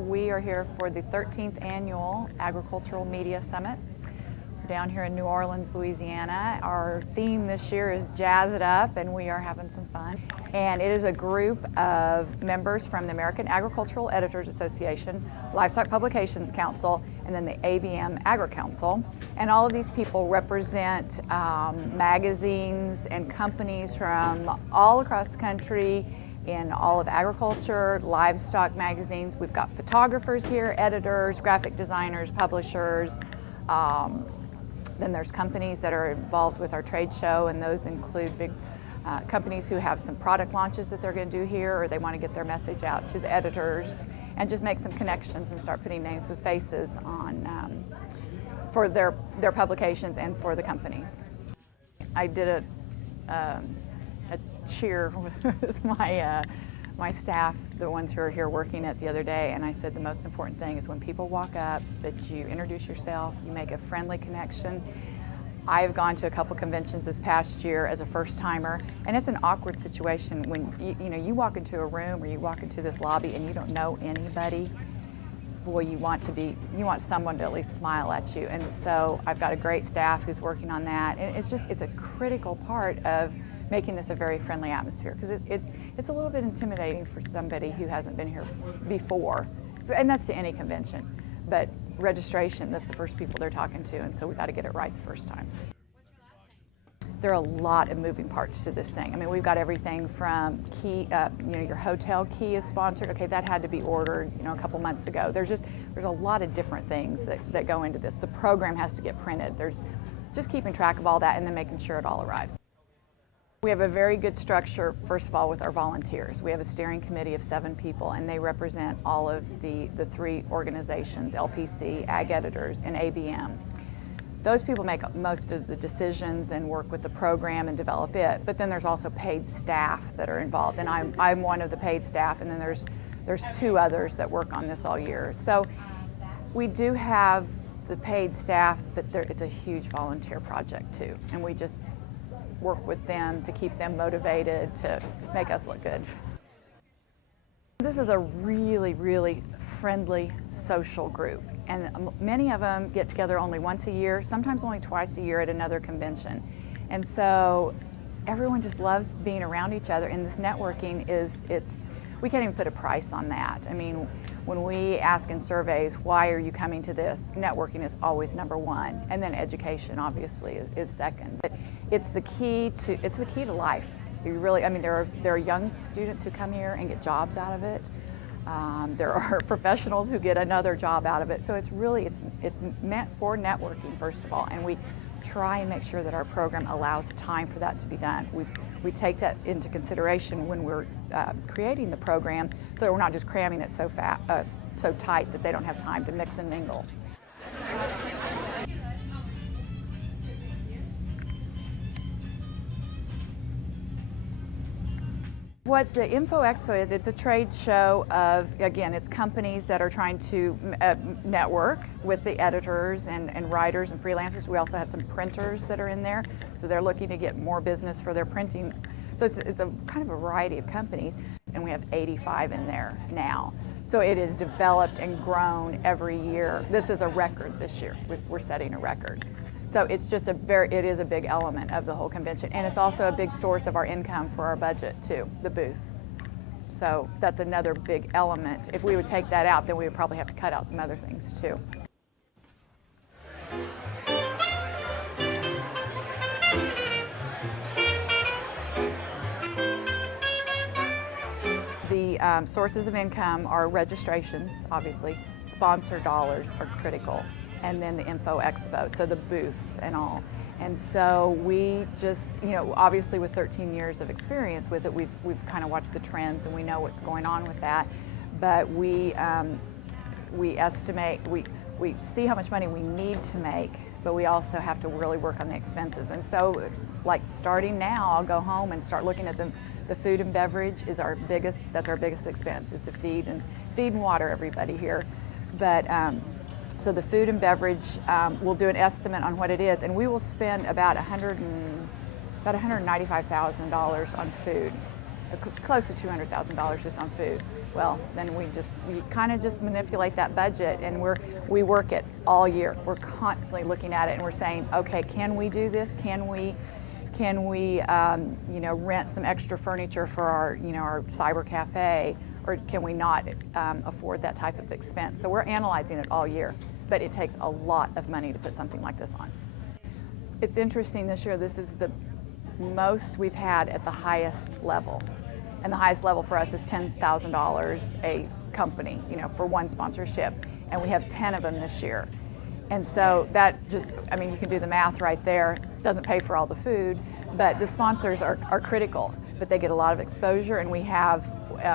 We are here for the 13th Annual Agricultural Media Summit. We're down here in New Orleans, Louisiana. Our theme this year is Jazz It Up, and we are having some fun. And it is a group of members from the American Agricultural Editors Association, Livestock Publications Council, and then the ABM Agri Council. And all of these people represent magazines and companies from all across the country in all of agriculture, livestock magazines. We've got photographers here, editors, graphic designers, publishers. Then there's companies that are involved with our trade show, and those include big companies who have some product launches that they're going to do here, or they want to get their message out to the editors and just make some connections and start putting names with faces on for their publications and for the companies. I did a cheer with my staff, the ones who are here working it the other day, and I said the most important thing is when people walk up that you introduce yourself, you make a friendly connection. I've gone to a couple conventions this past year as a first-timer, and it's an awkward situation when you walk into a room or you walk into this lobby and you don't know anybody. Boy, you want someone to at least smile at you, and so I've got a great staff who's working on that, and it's a critical part of making this a very friendly atmosphere, because it's a little bit intimidating for somebody who hasn't been here before, and that's to any convention. But registration, that's the first people they're talking to, and so we've got to get it right the first time. There are a lot of moving parts to this thing. I mean, we've got everything from key, your hotel key is sponsored. Okay, that had to be ordered, a couple months ago. There's a lot of different things that go into this. The program has to get printed. There's just keeping track of all that and then making sure it all arrives. We have a very good structure, first of all, with our volunteers. We have a steering committee of 7 people, and they represent all of the 3 organizations, LPC, Ag Editors, and ABM. Those people make most of the decisions and work with the program and develop it, but then there's also paid staff that are involved, and I'm one of the paid staff, and then there's 2 others that work on this all year. So we do have the paid staff, but it's a huge volunteer project too, and we just work with them to keep them motivated to make us look good. This is a really, really friendly social group, and many of them get together only once a year, sometimes only twice a year at another convention. And so everyone just loves being around each other, and this networking we can't even put a price on that. I mean, when we ask in surveys, why are you coming to this? Networking is always number 1, and then education obviously is second. But it's the key to life. You really, I mean, there are young students who come here and get jobs out of it. There are professionals who get another job out of it. So it's meant for networking, first of all, and we try and make sure that our program allows time for that to be done. We take that into consideration when we're creating the program, so that we're not just cramming it so tight that they don't have time to mix and mingle. What the Info Expo is, it's a trade show of, again, it's companies that are trying to network with the editors and writers and freelancers. We also have some printers that are in there, so they're looking to get more business for their printing. So it's a kind of a variety of companies, and we have 85 in there now. So it is developed and grown every year. This is a record this year. We're setting a record. So it's just it is a big element of the whole convention, and it's also a big source of our income for our budget too, the booths. So that's another big element. If we would take that out, then we would probably have to cut out some other things too. The sources of income are registrations, obviously. Sponsor dollars are critical. And then the Info Expo, so the booths and all. And so we just, obviously with 13 years of experience with it, we've kind of watched the trends and we know what's going on with that. But we estimate, we see how much money we need to make, but we also have to really work on the expenses. And so, like starting now, I'll go home and start looking at the food and beverage is that's our biggest expense, is to feed and water everybody here. But so the food and beverage, we'll do an estimate on what it is, and we will spend about $195,000 on food. close to $200,000 just on food. Well, then we kind of just manipulate that budget, and we work it all year. We're constantly looking at it, and we're saying, okay, can we do this? Can we rent some extra furniture for our our cyber cafe, or can we not afford that type of expense? So we're analyzing it all year, but it takes a lot of money to put something like this on. It's interesting this year. This is the most we've had at the highest level. And the highest level for us is $10,000 a company, for one sponsorship. And we have 10 of them this year. And so that just, you can do the math right there. Doesn't pay for all the food, but the sponsors are critical. But they get a lot of exposure, and we have,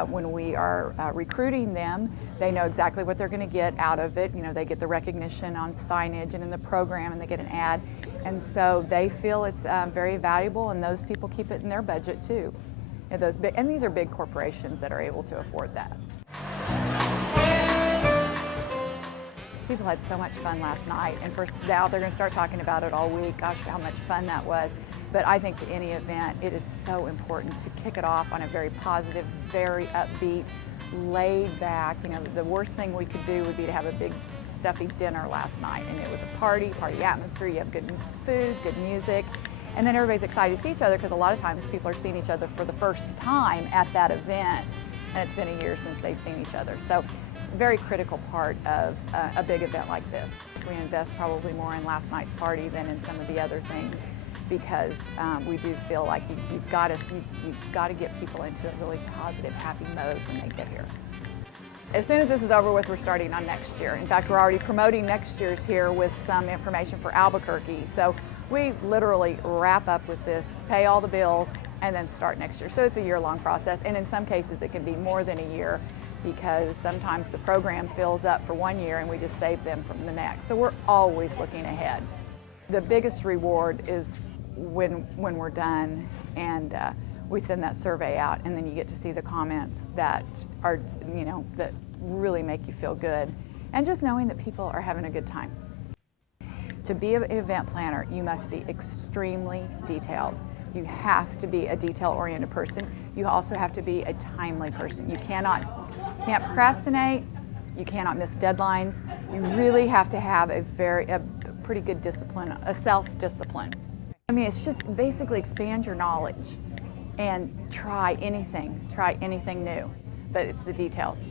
when we are recruiting them, they know exactly what they're going to get out of it. They get the recognition on signage and in the program, and they get an ad. And so they feel it's very valuable, and those people keep it in their budget too. And these are big corporations that are able to afford that. People had so much fun last night, and now they're going to start talking about it all week. Gosh, how much fun that was. But I think to any event, it is so important to kick it off on a very positive, very upbeat, laid back. The worst thing we could do would be to have a big stuffy dinner last night, and it was a party atmosphere. You have good food, good music, and then everybody's excited to see each other, because a lot of times people are seeing each other for the first time at that event, and it's been a year since they've seen each other. So very critical part of a big event like this. We invest probably more in last night's party than in some of the other things, because we do feel like you've got to get people into a really positive, happy mode when they get here. As soon as this is over with, we're starting on next year. In fact, we're already promoting next year's here with some information for Albuquerque. So we literally wrap up with this, pay all the bills, and then start next year. So it's a year-long process, and in some cases it can be more than a year, because sometimes the program fills up for 1 year and we just save them from the next. So we're always looking ahead. The biggest reward is when we're done and we send that survey out, and then you get to see the comments that are, that really make you feel good, and just knowing that people are having a good time. To be an event planner, you must be extremely detailed. You have to be a detail-oriented person. You also have to be a timely person. You can't procrastinate. You cannot miss deadlines. You really have to have a pretty good discipline, a self-discipline. It's just basically expand your knowledge and try anything new, but it's the details.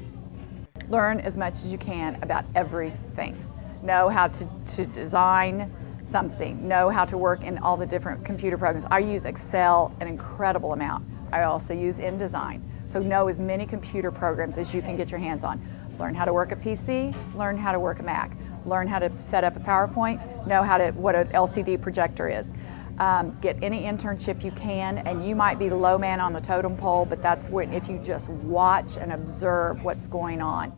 Learn as much as you can about everything. Know how to design something, know how to work in all the different computer programs. I use Excel an incredible amount. I also use InDesign. So know as many computer programs as you can get your hands on. Learn how to work a PC, learn how to work a Mac, learn how to set up a PowerPoint, know what an LCD projector is. Get any internship you can, and you might be the low man on the totem pole, but that's when, if you just watch and observe what's going on.